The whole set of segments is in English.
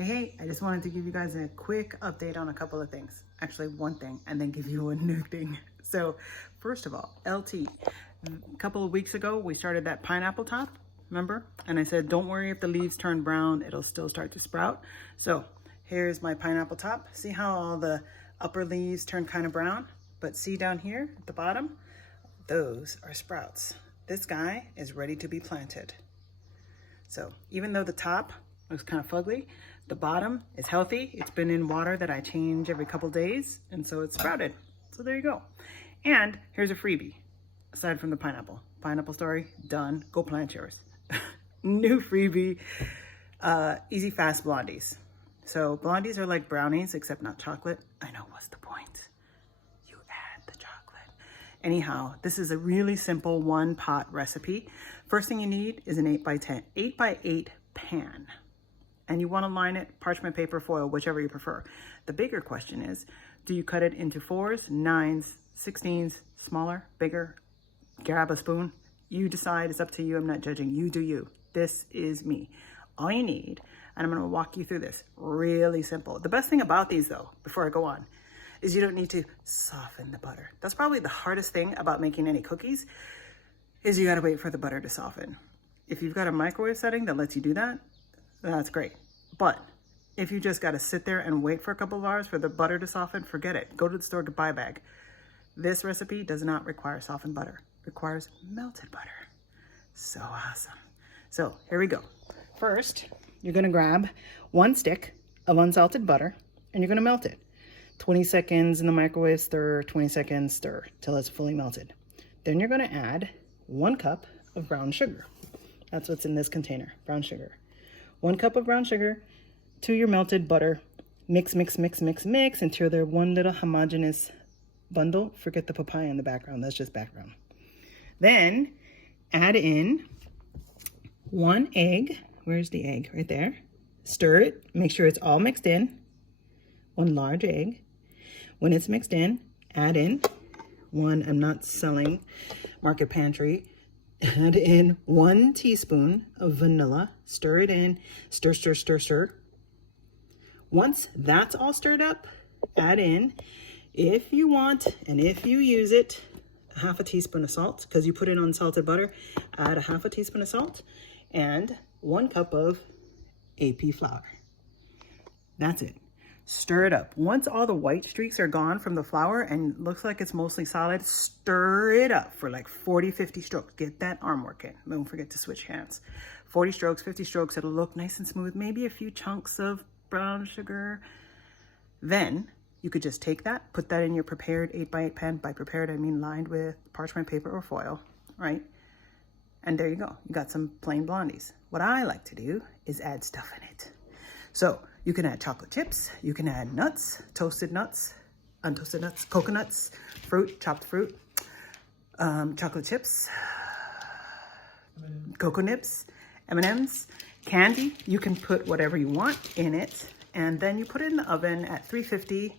Hey, I just wanted to give you guys a quick update on a couple of things. Actually, one thing, and then give you a new thing. So, first of all, LT. A couple of weeks ago, we started that pineapple top, remember? And I said, don't worry if the leaves turn brown, it'll still start to sprout. So, here's my pineapple top. See how all the upper leaves turn kind of brown? But see down here at the bottom? Those are sprouts. This guy is ready to be planted. So, even though the top looks kind of fugly, the bottom is healthy. It's been in water that I change every couple days, and so it's sprouted. So there you go. And here's a freebie, aside from the pineapple. Pineapple story, done. Go plant yours. New freebie, easy fast blondies. So blondies are like brownies, except not chocolate. I know, what's the point? You add the chocolate. Anyhow, this is a really simple one pot recipe. First thing you need is an 8 by 8 pan. And you want to line it parchment paper, foil, whichever you prefer. The bigger question is, do you cut it into 4s, 9s, 16s, smaller, bigger? Grab a spoon. You decide. It's up to you. I'm not judging. You do you. This is me. All you need, and I'm going to walk you through this, really simple. The best thing about these, though, before I go on, is you don't need to soften the butter. That's probably the hardest thing about making any cookies, is you got to wait for the butter to soften. If you've got a microwave setting that lets you do that, that's great. But if you just got to sit there and wait for a couple of hours for the butter to soften, forget it. Go to the store to buy a bag. This recipe does not require softened butter. It requires melted butter. So awesome. So here we go. First, you're going to grab 1 stick of unsalted butter and you're going to melt it. 20 seconds in the microwave, stir, 20 seconds, stir till it's fully melted. Then you're going to add 1 cup of brown sugar. That's what's in this container, brown sugar. 1 cup of brown sugar to your melted butter. Mix, mix, mix, mix, mix until they're one little homogeneous bundle. Forget the papaya in the background. That's just background. Then add in 1 egg. Where's the egg? Right there. Stir it. Make sure it's all mixed in. 1 large egg. When it's mixed in, add in 1, I'm not selling Market Pantry, add in 1 teaspoon of vanilla. Stir it in. Stir, stir, stir, stir. Once that's all stirred up, add in, if you want and if you use it, 1/2 teaspoon of salt, because you put in unsalted butter. Add 1/2 teaspoon of salt and 1 cup of AP flour. That's it. Stir it up. Once all the white streaks are gone from the flour and looks like it's mostly solid, stir it up for like 40, 50 strokes. Get that arm working. Don't forget to switch hands. 40 strokes, 50 strokes, it'll look nice and smooth. Maybe a few chunks of brown sugar. Then you could just take that, put that in your prepared 8 by 8 pan. By prepared, I mean lined with parchment paper or foil, right? And there you go. You got some plain blondies. What I like to do is add stuff in it. So you can add chocolate chips, you can add nuts, toasted nuts, untoasted nuts, coconuts, fruit, chopped fruit, chocolate chips, cocoa nibs, M&Ms, candy. You can put whatever you want in it, and then you put it in the oven at 350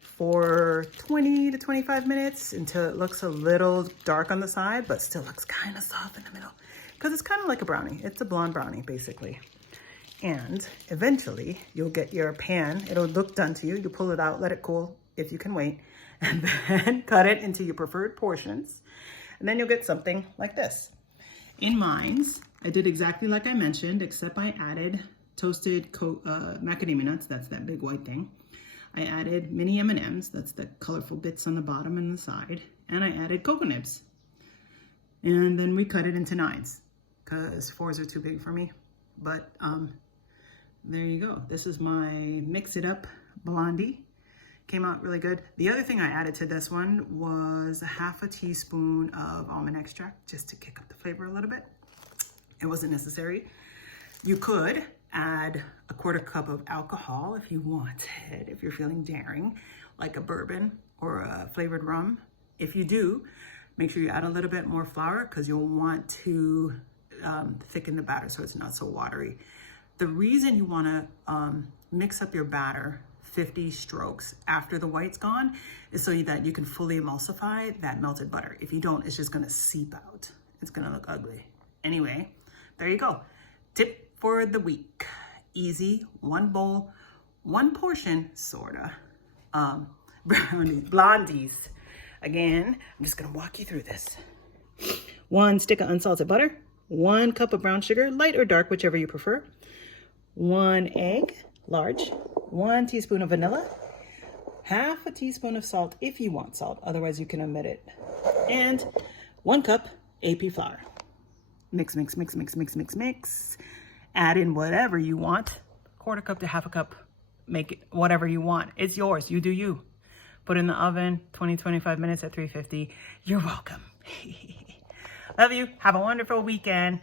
for 20 to 25 minutes until it looks a little dark on the side, but still looks kind of soft in the middle, because it's kind of like a brownie. It's a blonde brownie, basically. And eventually you'll get your pan. It'll look done to you. You pull it out, let it cool if you can wait, and then cut it into your preferred portions. And then you'll get something like this. In mine, I did exactly like I mentioned, except I added toasted macadamia nuts. That's that big white thing. I added mini M&Ms. That's the colorful bits on the bottom and the side. And I added cocoa nibs. And then we cut it into 9s because 4s are too big for me. But there you go. This is my Mix It Up Blondie. Came out really good. The other thing I added to this one was 1/2 teaspoon of almond extract, just to kick up the flavor a little bit. It wasn't necessary. You could add 1/4 cup of alcohol if you wanted, if you're feeling daring, like a bourbon or a flavored rum. If you do, make sure you add a little bit more flour, because you'll want to thicken the batter so it's not so watery. The reason you want to mix up your batter 50 strokes after the white's gone is so that you can fully emulsify that melted butter. If you don't, it's just going to seep out. It's going to look ugly. Anyway, there you go. Tip for the week. easy, one bowl, one portion, sorta. Blondies. Again, I'm just gonna walk you through this. 1 stick of unsalted butter, 1 cup of brown sugar, light or dark, whichever you prefer. 1 egg, large, 1 teaspoon of vanilla, half a teaspoon of salt if you want salt, otherwise you can omit it. And 1 cup AP flour. Mix, mix, mix, mix, mix, mix, mix. Add in whatever you want. 1/4 cup to 1/2 cup. Make it whatever you want. It's yours. You do you. Put in the oven, 20-25 minutes at 350. You're welcome. Love you. Have a wonderful weekend.